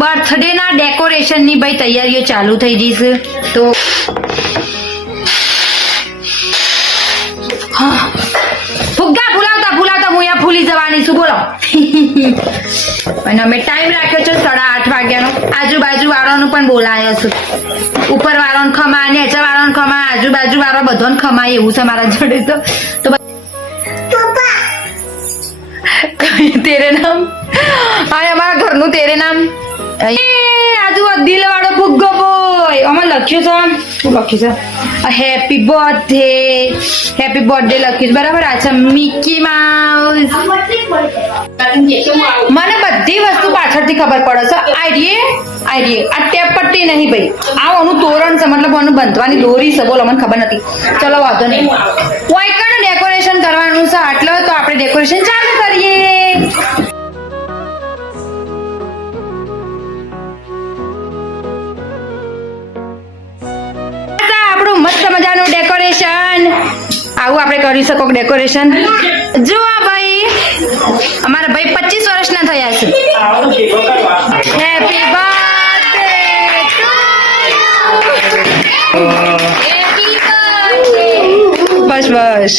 birthday ના decoration ની ભાઈ તૈયારીઓ ચાલુ થઈ જશે તો ફુગ્ગા ફૂલાવતા ફૂલાવતા હું અહીંયા ફૂલી જવાની છું બોલો અને અમે ટાઈમ રાખ્યો છે 8:30 વાગ્યાનો આજુબાજુ વાળાનો પણ બોલાયો છે ઉપર વાળાનો ખમા નીચે વાળાનો ખમા આજુબાજુ વાળા બધાને ખમાય એવું છે મારા જોડે તો તેરે નામ અને અમારા ઘરનું તેરે નામ આજુ દિલ વાળો ફુગ્ગો બોય અમે લખ્યું છે શું લખ્યું છે હેપી બર્થડે લખ્યું છે બરાબર અચ્છા મિકી માઉસ મને બધી વસ્તુ પાછળથી ખબર પડે છે આઈડિયે આ ટેપ પટ્ટી નહીં ભાઈ આ ઓનું તોરણ છે મતલબ ઓનું બંધવાની દોરી છે બોલો મને ખબર નથી ચલો વાંધો નહીં કોઈ કણ ડેકોરેશન કરવાનું છે આટલો તો આપણે ડેકોરેશન ચાલુ કરીએ મસ્ત મજાનું ડેકોરેશન આવું આપણે કરી શકો ડેકોરેશન જો આ ભાઈ અમારા ભાઈ 25 વર્ષના થયા છે હેપી બર્થડે બસ